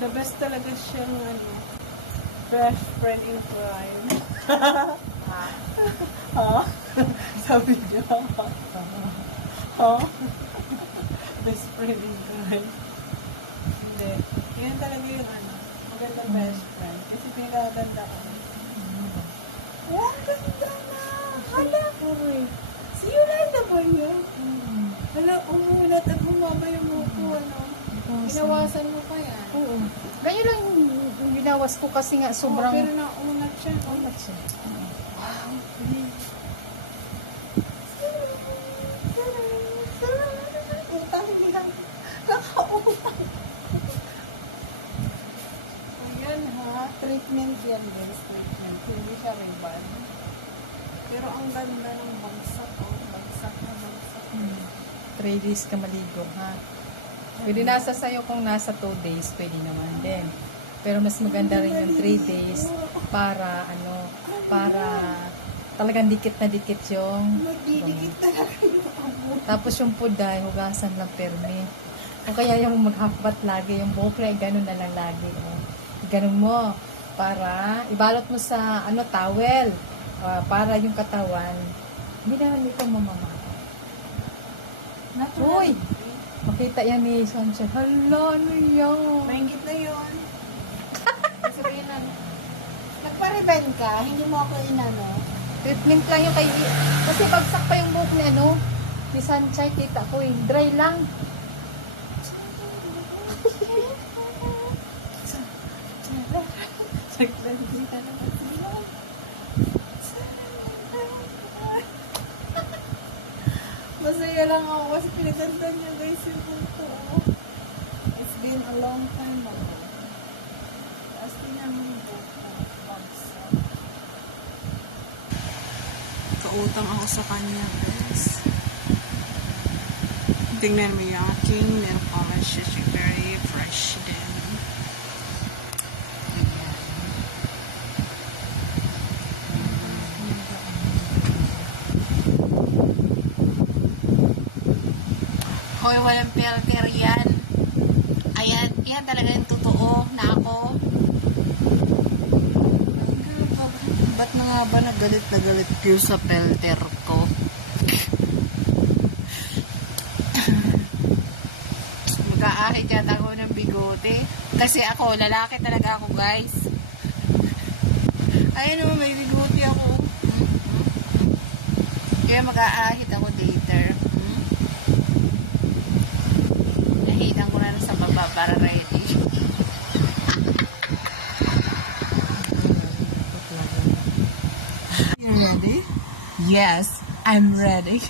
The best talaga siyang ano, best friend in crime. Ha? Sabi niya. Ha? Best friend in crime. Hindi. Yan talaga yung ano, maganda best friend. Kasi pinakaganda ko. Oh, ang ganda na! Hala! Si Yolanda ba yun? Hala, umulat at bumaba yung buko, ano? Ginawasan mo pa yan. Oo. Ganyan lang yung binawas ko kasi nga sobrang... Pero naunat siya. Unat siya. Wow. Utang yan. Nakautang. Ayan ha. Treatment yan guys. Treatment. Hindi siya ribbon. Pero ang ganda ng bagsak. Oh. Bagsak na bagsak. 3 days ka maligo, ha? Pwede nasa sa'yo kung nasa 2 days, pwede naman din. Pero mas maganda rin yung 3 days para, para talagang dikit na dikit yung Magdidikit talaga yung amo. tapos yung puday, hugasan lang permi. O kaya yung maghakbat lagi, yung buhok na ganun na lang lagi. Ganun mo. Para, ibalot mo sa, towel. Para yung katawan, hindi naman ito mamamahal. Uy! Makita yan ni Sunshine. Hala, ano yan? Maingit na yun. Sabihin na, nagpa-ribbon ka, hindi mo ako inano. Treatment lang yung kay... Kasi bagsak pa yung buhok ni ni Sunshine, kita ko eh. Dry lang. Masaya lang ako kasi pinagdandan niya guys yung buko. It's been a long time ago. Tapos tingnan mo yung buko. Bagsak. Kautang ako sa kanya guys. Tingnan mo yung aking nail polish. Siya very fresh din. Hoy, walang filter yan. Ayan, yan talaga yung totoo na ako. Ba't na nga ba nagalit kayo sa filter ko? Mag-aahit yata ako ng bigote. Kasi ako, lalaki talaga ako guys. Ayun o, may bigote ako. Kaya mag-aahit ako later. Nahitan ko na sa baba para ready. You ready? Yes, I'm ready.